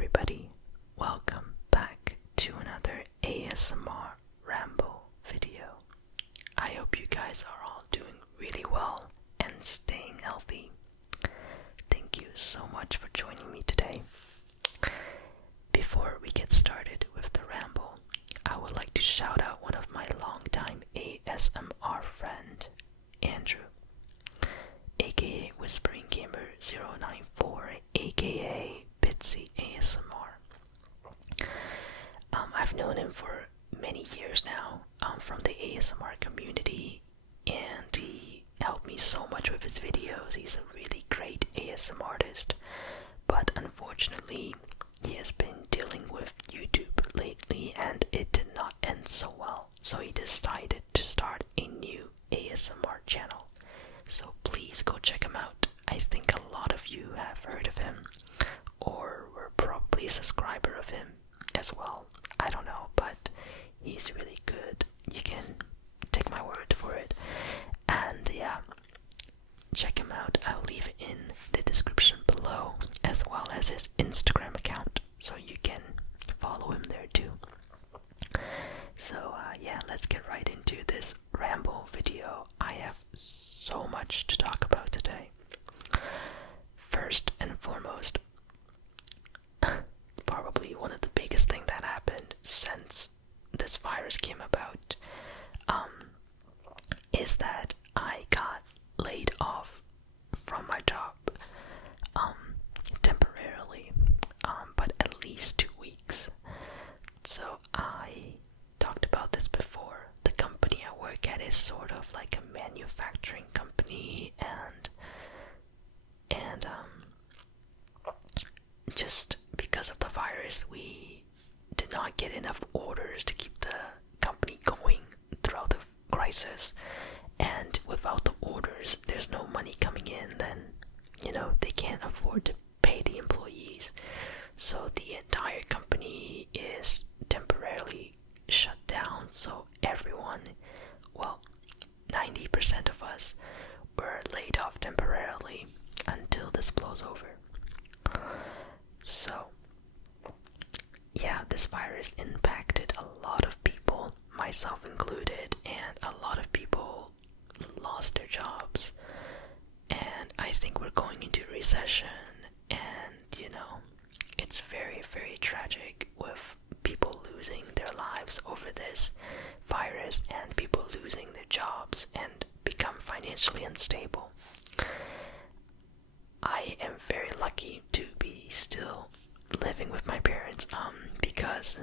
everybody, welcome back to another ASMR Ramble video. I hope you guys are all doing really well and staying healthy. Thank you so much for joining me today. Before we get started with the ramble, I would like to shout out one of my longtime ASMR friend, Andrew, aka Whispering Gamer 094, aka Bidzzy ASMR. I've known him for many years now, from the ASMR community, and he helped me so much with his videos. He's a really great ASMRtist, but unfortunately he has been dealing with YouTube lately and it did not end so well, so he decided to start a new ASMR channel. So please go check him out. I think a lot of you have heard of him or were probably a subscriber of him as well. I don't know, but he's really good. You can take my word for it. And yeah, check him out. I'll leave it in the description below, as well as his Instagram account, so you can follow him there too. So yeah, let's get right into this ramble video. I have so much to talk about today. First and foremost, probably one of the biggest things that happened since this virus came about, is that I got laid off from my job, temporarily, but at least 2 weeks. So I talked about this before. The company I work at is sort of like a manufacturing company, and just because of the virus, we did not get enough orders to keep the company going throughout the crisis. And without the orders, there's no money coming in, then, they can't afford to pay the employees. So the entire company is temporarily shut down. So everyone, well, 90% of us were laid off temporarily until this blows over. So yeah, this virus impacted a lot of people, myself included, and a lot of people lost their jobs. And I think we're going into recession, and it's very, very tragic with people losing their lives over this virus and people losing their jobs and become financially unstable. I am very lucky to be still living with my parents, because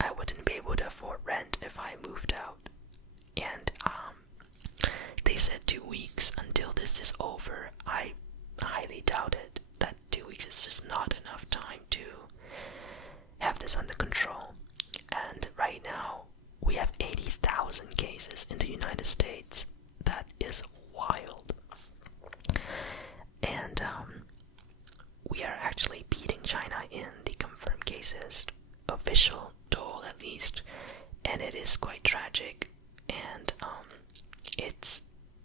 I wouldn't be able to afford rent if I moved out. And they said 2 weeks until this is over. I highly doubt it. That 2 weeks is just not enough time to have this under control. And right now we have 80,000 cases in the United States. That is wild. And we are actually beating China in the confirmed cases, official toll at least, and it is quite tragic. And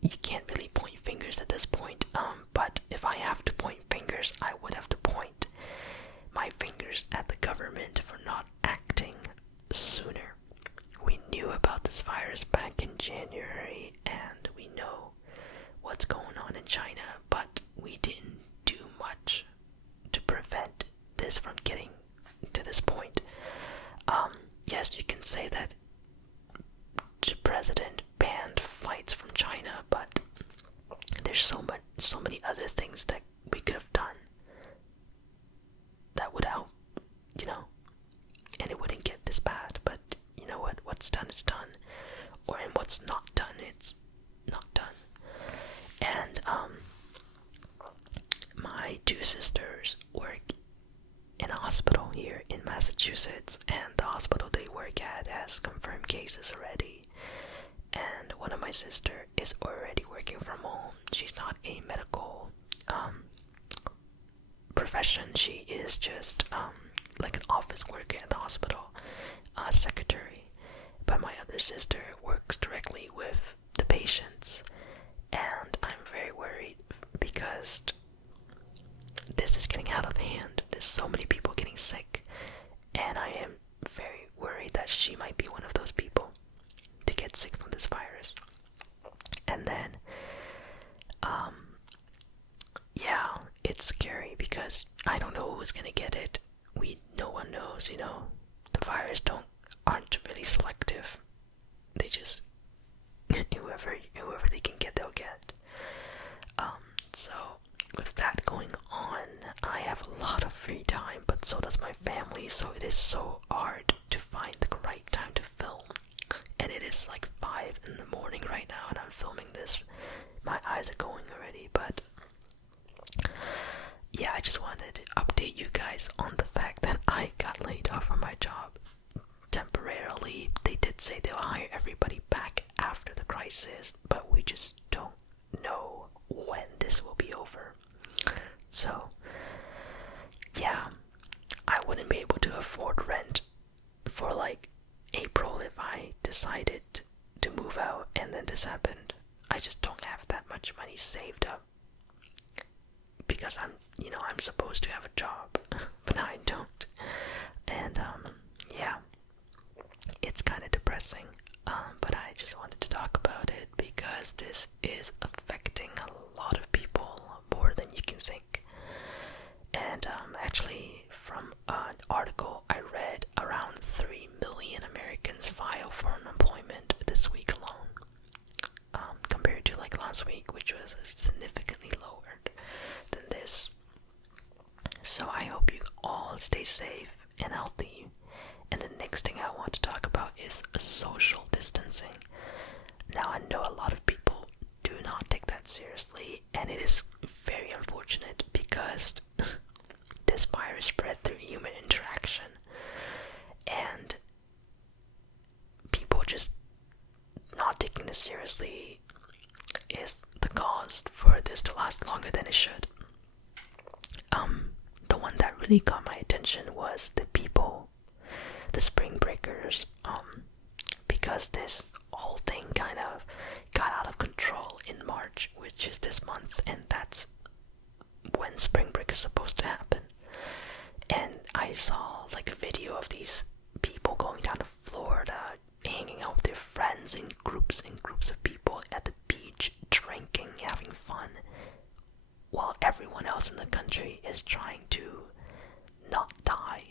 you can't really point fingers at this point, but if I have to point fingers, I would have to point my fingers at the government for not acting sooner. We knew about this virus back in January, and we know what's going on in China, but we didn't do much to prevent this from getting to this point. Yes, you can say that the president banned flights from China, but there's so many other things that we could have done that would help, and it wouldn't get this bad. But you know what? What's done is done, and what's not done, it's not done. And my 2 sisters work in a hospital here in Massachusetts, and the hospital they work at has confirmed cases already. And one of my sister is already working from home. She's not a medical profession. She is just like an office worker at the hospital, secretary. But my other sister works directly with the patients, and I'm very worried because this is getting out of hand. is so many people getting sick, and I am very worried that she might be one of those people to get sick from this virus. And then, yeah, it's scary because I don't know who's gonna get it. No one knows, you know. The virus aren't really selective. They just whoever they can get, they'll get. So with that going on, I have a lot of free time, but so does my family. So it is so hard to find the right time to film. And it is like 5 in the morning right now, and I'm filming this. My eyes are going already, but yeah, I just wanted to update you guys on the fact that I got laid off from my job temporarily. They did say they'll hire everybody back after the crisis, but we just don't know when this will be over. So yeah, I wouldn't be able to afford rent for like April if I decided to move out, and then this happened. I just don't have that much money saved up because I'm supposed to have a job, but I don't. And yeah, it's kind of depressing. But I just wanted to talk about it because this is affecting a lot of people more than you can think. And actually, from an article I read, around 3 million Americans file for unemployment this week alone, compared to like last week, which was significantly lower than this. So I hope you all stay safe and healthy. And the next thing I want to talk about is social distancing. Now, I know a lot of people do not take that seriously, and it is very unfortunate because this virus spread through human interaction, and people just not taking this seriously is the cause for this to last longer than it should. The one that really caught my attention was the spring breakers, because this whole thing kind of got out of control in March, which is this month, and that's when spring break is supposed to happen. And I saw like a video of these people going down to Florida, hanging out with their friends in groups of people at the beach, drinking, having fun, while everyone else in the country is trying to not die.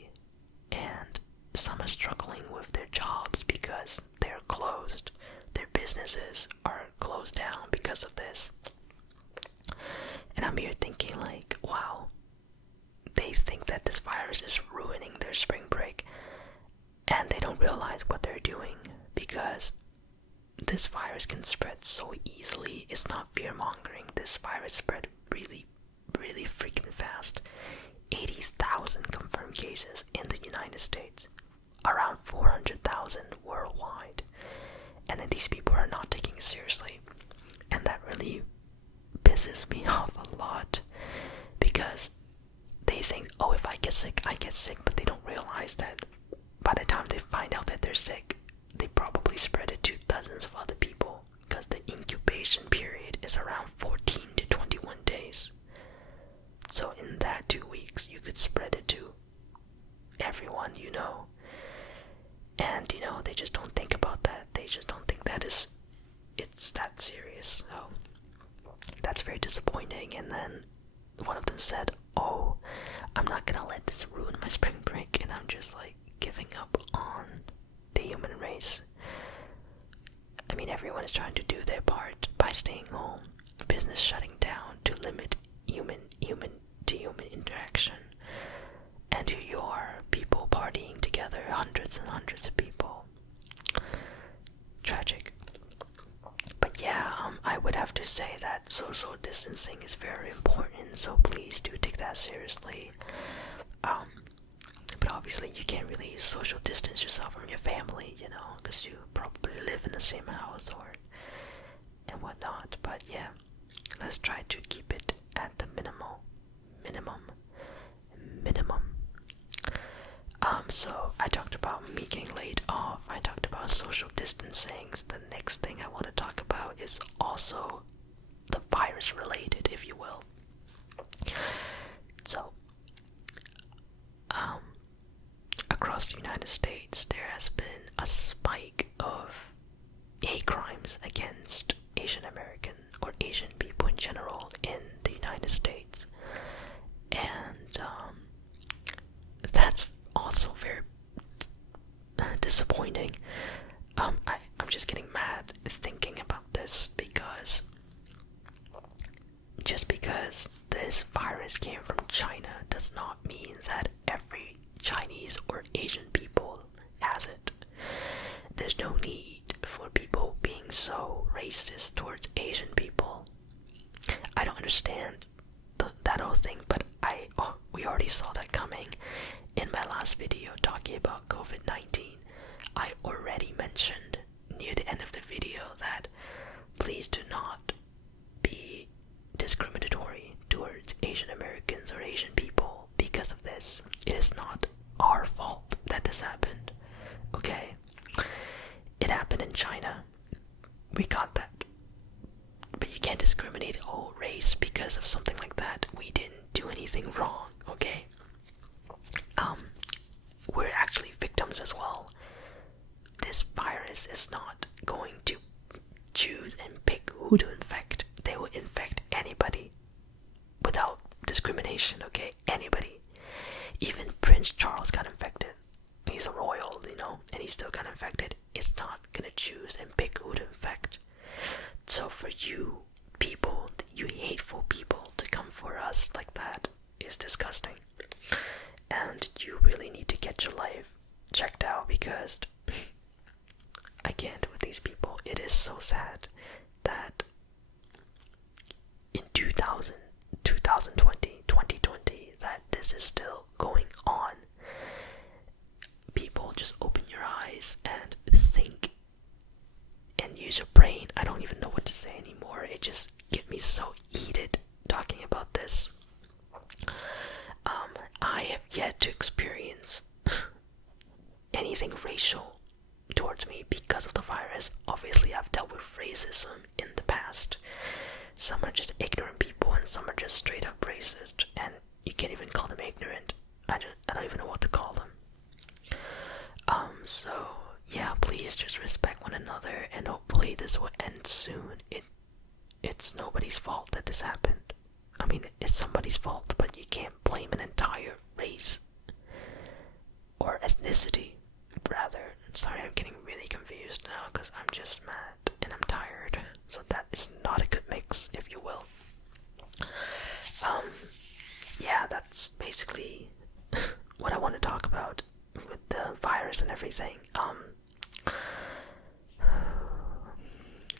And some are struggling with their jobs because they're closed. Their businesses are closed down because of this. And I'm here thinking like, wow, they think that this virus is ruining their spring break, and they don't realize what they're doing, because this virus can spread so easily. It's not fear-mongering. This virus spread really, really freaking fast. 80,000 confirmed cases in the United States, around 400,000 worldwide, and then these people are not taking it seriously, and that really pisses me off a lot, because they think, oh, if I get sick, I get sick, but they don't realize that by the time they find out that they're sick, they probably spread it to dozens of other people, because the incubation period is around 14 to 21 days. So in that 2 weeks, you could spread it to everyone you know. And, they just don't think about that. They just don't think that it's that serious. So that's very disappointing. And then one of them said, oh, I'm not gonna let this ruin my spring break. And I'm just like giving up on the human race. I mean, everyone is trying to do their part by staying home, business shutting down to limit human interaction, and here you are, people partying together, hundreds and hundreds of people. Tragic. But yeah, I would have to say that social distancing is very important, so please do take that seriously. But obviously you can't really social distance yourself from your family, because you probably live in the same house and whatnot. But yeah, let's try to keep it at the minimum. So I talked about me getting laid off, I talked about social distancing. The next thing I want to talk about is also the virus related, if you will. So across the United States, there has been a spike of hate crimes against Asian American or Asian people in general in the United States. And that's also very disappointing. I'm just getting mad thinking about this, because just because this virus came from China does not mean that every Chinese or Asian people has it. There's no need for people being so racist towards Asian people. I don't understand that whole thing, but we already saw that coming. In my last video talking about COVID-19, I already mentioned near the end of the video that please do not be discriminatory towards Asian Americans or Asian people because of this. It is not our fault that this happened, okay? It happened in China. We got that. But you can't discriminate all race because of something like that. We didn't do anything wrong, okay? We're actually victims as well. This virus is not going to choose and pick who to infect. They will infect anybody without discrimination, okay? Anybody. Even Prince Charles got infected. He's a royal, and he still got infected. It's not gonna choose and pick who to infect. So for you people, you hateful people, to come for us like that is disgusting. And you really need to get your life checked out, because I can't with these people. It is so sad that in 2020, that this is still going on. People, just open your eyes and think and use your brain. I don't even know what to say anymore. It just gets me so heated talking about this. I have yet to experience anything racial towards me because of the virus. Obviously, I've dealt with racism in the past. Some are just ignorant people, and some are just straight up racist, and you can't even call them ignorant. I don't even know what to call them. So yeah, please just respect one another, and hopefully this will end soon. It's nobody's fault that this happened. I mean, it's somebody's fault, but you can't blame an entire race or ethnicity, rather. Sorry, I'm getting really confused now because I'm just mad and I'm tired. So that is not a good mix, if you will. Yeah, that's basically what I want to talk about with the virus and everything.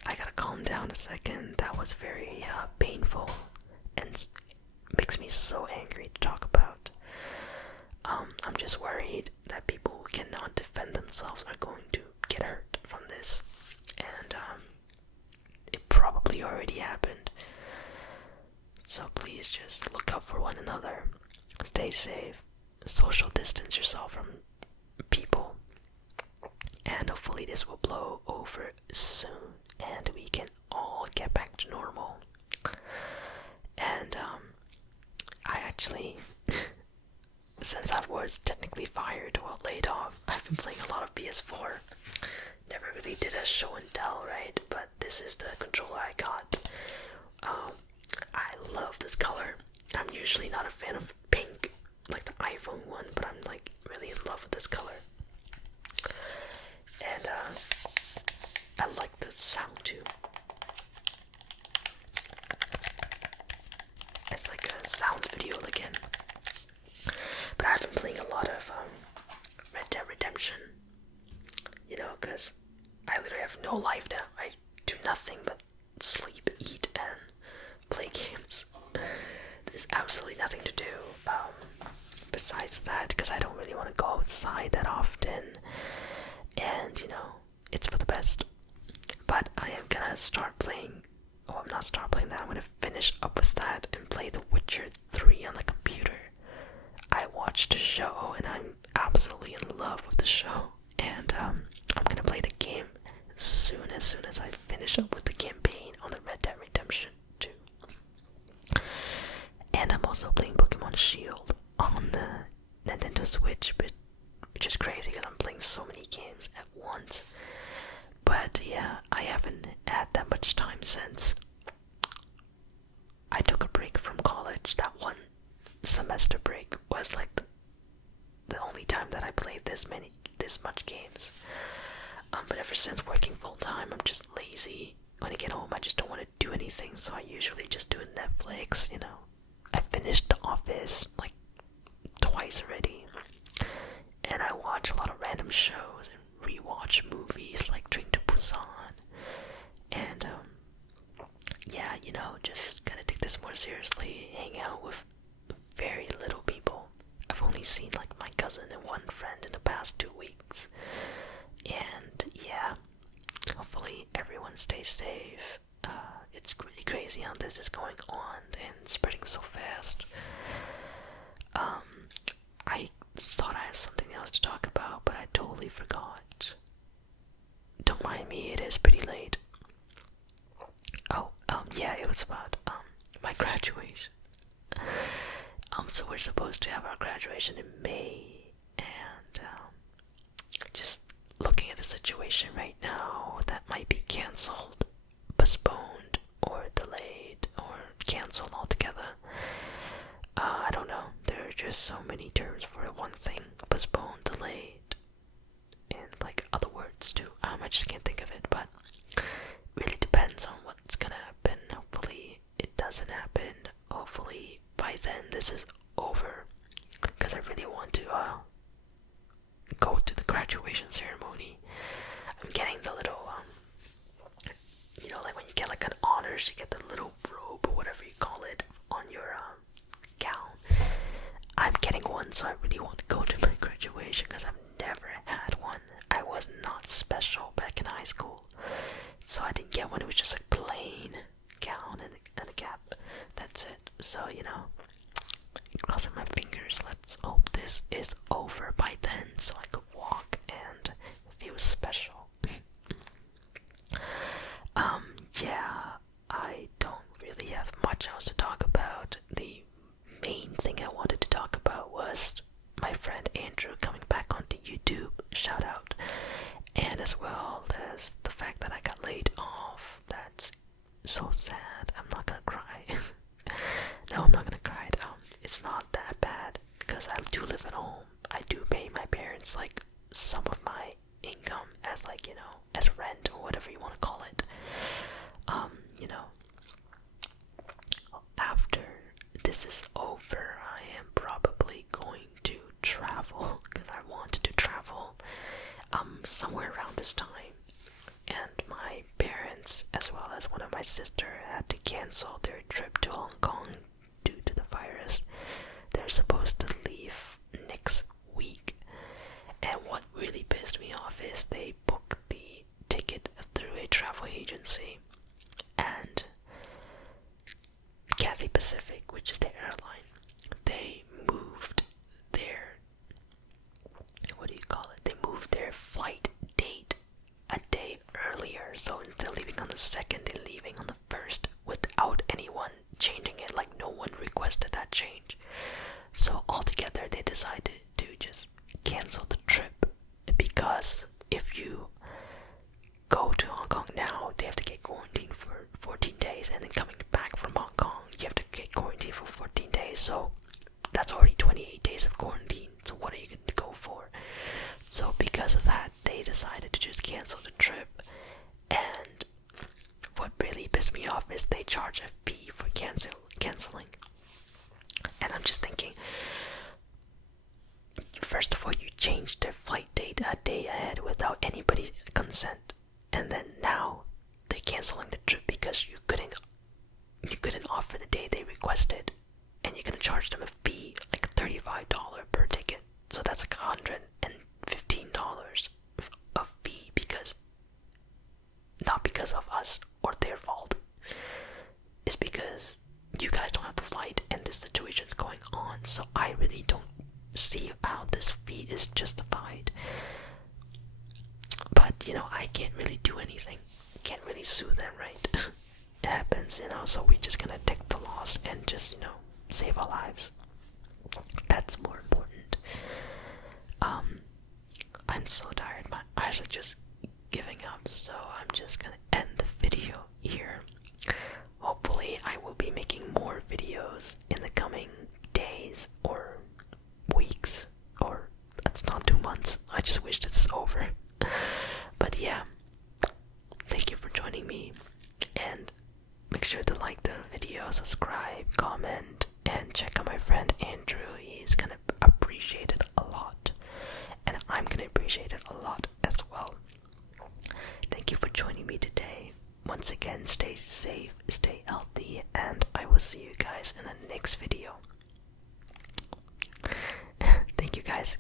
I gotta calm down a second. That was very painful and makes me so angry to talk about. I'm just worried that people who cannot defend themselves are going to get hurt from this, and it probably already happened. So please just look out for one another, stay safe, social distance yourself from people, and hopefully this will blow over soon and we can all get back to normal. And I actually since I was technically fired or laid off, I've been playing a lot of PS4. Never really did a show and tell, right? But this is the controller I got. I love this color. I'm usually not a fan of pink, like the iPhone one, but I'm like really in love with this color. And I like the sound too. It's like a sound video again. But I've been playing a lot of Red Dead Redemption, because I literally have no life now. I do nothing but sleep, eat, and play games. There's absolutely nothing to do besides that, because I don't really want to go outside that often, and it's for the best. But I am gonna start playing, I'm not start playing that, I'm gonna finish up with that and play The Witcher 3 on the computer. I watched the show and I'm absolutely in love with the show, and I'm gonna play the game as soon as I finish up with the campaign on the Red Dead Redemption 2. And I'm also playing Pokemon Shield on the Nintendo Switch, which is crazy because I'm playing so many games at once. But yeah, I haven't had that much time since I took a break from college. That one semester break was like the only time that I played this much games. But ever since working full time, I'm just lazy. When I get home, I just don't want to do anything, so I usually just do Netflix, I finished The Office like twice already, and I watch a lot of random shows and rewatch movies like Train to Busan, and yeah, just gotta take this more seriously, hang out with very little people. I've only seen like my cousin and one friend in the past 2 weeks, and yeah, hopefully everyone stays safe. It's really crazy how this is going on and spreading so fast. I thought I have something else to talk about, but I totally forgot. Don't mind me, it is pretty late. Oh, yeah, it was about my graduation. So we're supposed to have our graduation in May, and just looking at the situation right now, that might be cancelled, postponed, or delayed, or cancelled altogether. I don't know. There are just so many terms for one thing: postponed, delayed, and like other words too. I just can't think of it, but really depends on what's gonna happen. Hopefully it doesn't happen. Hopefully by then this is over, because I really want to go to the graduation ceremony. I'm getting the little like when you get like an honors, you get the little robe or whatever you call it on your gown. I'm getting one, so I really want to go to my graduation because I've never had one. I was not special back in high school, so I didn't get one. It was just a plain gown and a cap. That's it. So crossing my fingers. Let's hope this is over by then, so I could walk and feel special. Yeah, I don't really have much else to talk about. The main thing I wanted to talk about was my friend Andrew coming back onto YouTube. Shout out. And as well as the fact that I got laid off. That's so sad. I'm not gonna cry. No, I'm not gonna cry. It's not that bad because I do live at home. I do pay my parents like some of my income as as rent or whatever you want to call it. After this is over, I am probably going to travel because I wanted to travel somewhere around this time. And my parents, as well as one of my sister, had to cancel their trip to Hong Kong due to the virus. They're supposed to leave next week. And what really pissed me off is they booked the ticket through a travel agency, and Cathay Pacific, which is the airline, they moved their They moved their flight date a day earlier. So instead of leaving on the 2nd, they're leaving on the 1st without anyone changing it. Like no one requested that change. So altogether, they decided to just cancel the trip, because if you go to Hong Kong now, they have to get quarantined for 14 days, and then coming back from Hong Kong, you have to get quarantined for 14 days. So that's already 28 days of quarantine. So what are you going to go for? So because of that, they decided to just cancel the trip. And what really pissed me off is they charge a fee for canceling. And I'm just thinking, first of all, you changed their flight date a day ahead without anybody's consent, and then now they're canceling the trip because you couldn't offer the day they requested, and you're gonna charge them a fee like $35 per ticket. So that's like $115 of fee, because not because of us or their fault. It's because you guys don't have the flight and this situation's going on. So I really don't see how this fee is justified. But I can't really do anything. Can't really sue them, right? It happens, so we're just gonna take the loss and just save our lives. That's more important. so tired. My eyes are just giving up, so I'm just gonna end the video here. Hopefully I will be making more videos in the coming days or weeks, or that's not 2 months. I just wish it's over. But yeah, thank you for joining me, and make sure to like the video, subscribe, comment, and check out my friend Andrew. He's gonna appreciate it a lot, and I'm gonna appreciate it a lot as well. Thank you for joining me today. Once again, stay safe, stay healthy, and I will see you guys in the next video. Thank you guys.